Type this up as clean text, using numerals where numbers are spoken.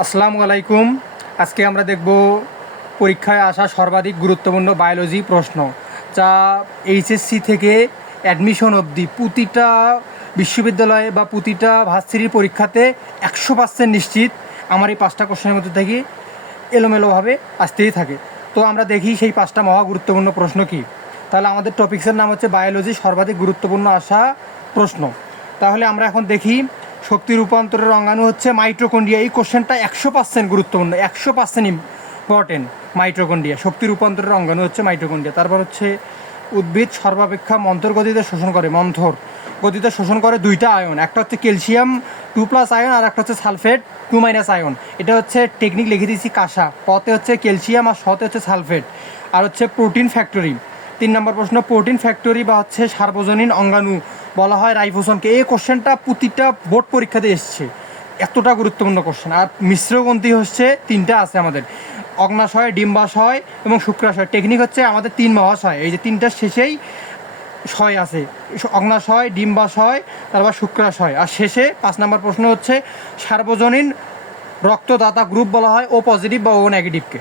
আসসালামু আলাইকুম। আজকে আমরা দেখব পরীক্ষায় আসা সর্বাধিক গুরুত্বপূর্ণ বায়োলজি প্রশ্ন, যা এইচএসসি থেকে অ্যাডমিশন অবধি প্রতিটা বিশ্ববিদ্যালয়ে বা প্রতিটা ভার্সিটির পরীক্ষাতে 100% নিশ্চিত আমার এই 5টা কোশ্চেনের মধ্যে থেকে এলোমেলোভাবে আসতেই থাকে। তো আমরা দেখি সেই 5টা মহা গুরুত্বপূর্ণ প্রশ্ন কী। তাহলে আমাদের টপিক্সের নাম হচ্ছে বায়োলজি সর্বাধিক গুরুত্বপূর্ণ আসা প্রশ্ন। তাহলে আমরা এখন দেখি শক্তি রূপান্তরের অঙ্গাণু হচ্ছে মাইটোকন্ড্রিয়া। এই কোশ্চেনটা 100% গুরুত্বপূর্ণ, 100% ইম্পর্টেন্ট। মাইটোকন্ড্রিয়া, শক্তি রূপান্তরের অঙ্গাণু হচ্ছে মাইটোকন্ড্রিয়া। তারপর হচ্ছে উদ্ভিদ সর্বাপেক্ষা মন্থর গতিতে শোষণ করে, মন্থর গতিতে শোষণ করে 2টা আয়ন, একটা হচ্ছে ক্যালসিয়াম 2+ আয়ন আর একটা হচ্ছে সালফেট 2- আয়ন। এটা হচ্ছে টেকনিক লিখে দিয়েছি কাঁসা, পথে হচ্ছে ক্যালসিয়াম আর সতে হচ্ছে সালফেট। আর হচ্ছে প্রোটিন ফ্যাক্টরি। 3 নম্বর প্রশ্ন, প্রোটিন ফ্যাক্টরি বা হচ্ছে সার্বজনীন অঙ্গাণু বলা হয় রাইবোসোমকে। এই কোশ্চেনটা প্রতিটা বোর্ড পরীক্ষাতে এসছে, এতটা গুরুত্বপূর্ণ কোশ্চেন। আর মিশ্র গ্রন্থি হচ্ছে 3টা আছে আমাদের, অগ্নাশয়, ডিম্বাশয় এবং শুক্রাশয়। টেকনিক হচ্ছে আমাদের 3 মহাশয়, এই যে 3টার শেষেই শয় আছে, অগ্নাশয়, ডিম্বাশয়, তারপর শুক্রাশয়। আর শেষে 5 নম্বর প্রশ্ন হচ্ছে সার্বজনীন রক্তদাতা গ্রুপ বলা হয় ও পজিটিভ বা ও নেগেটিভকে।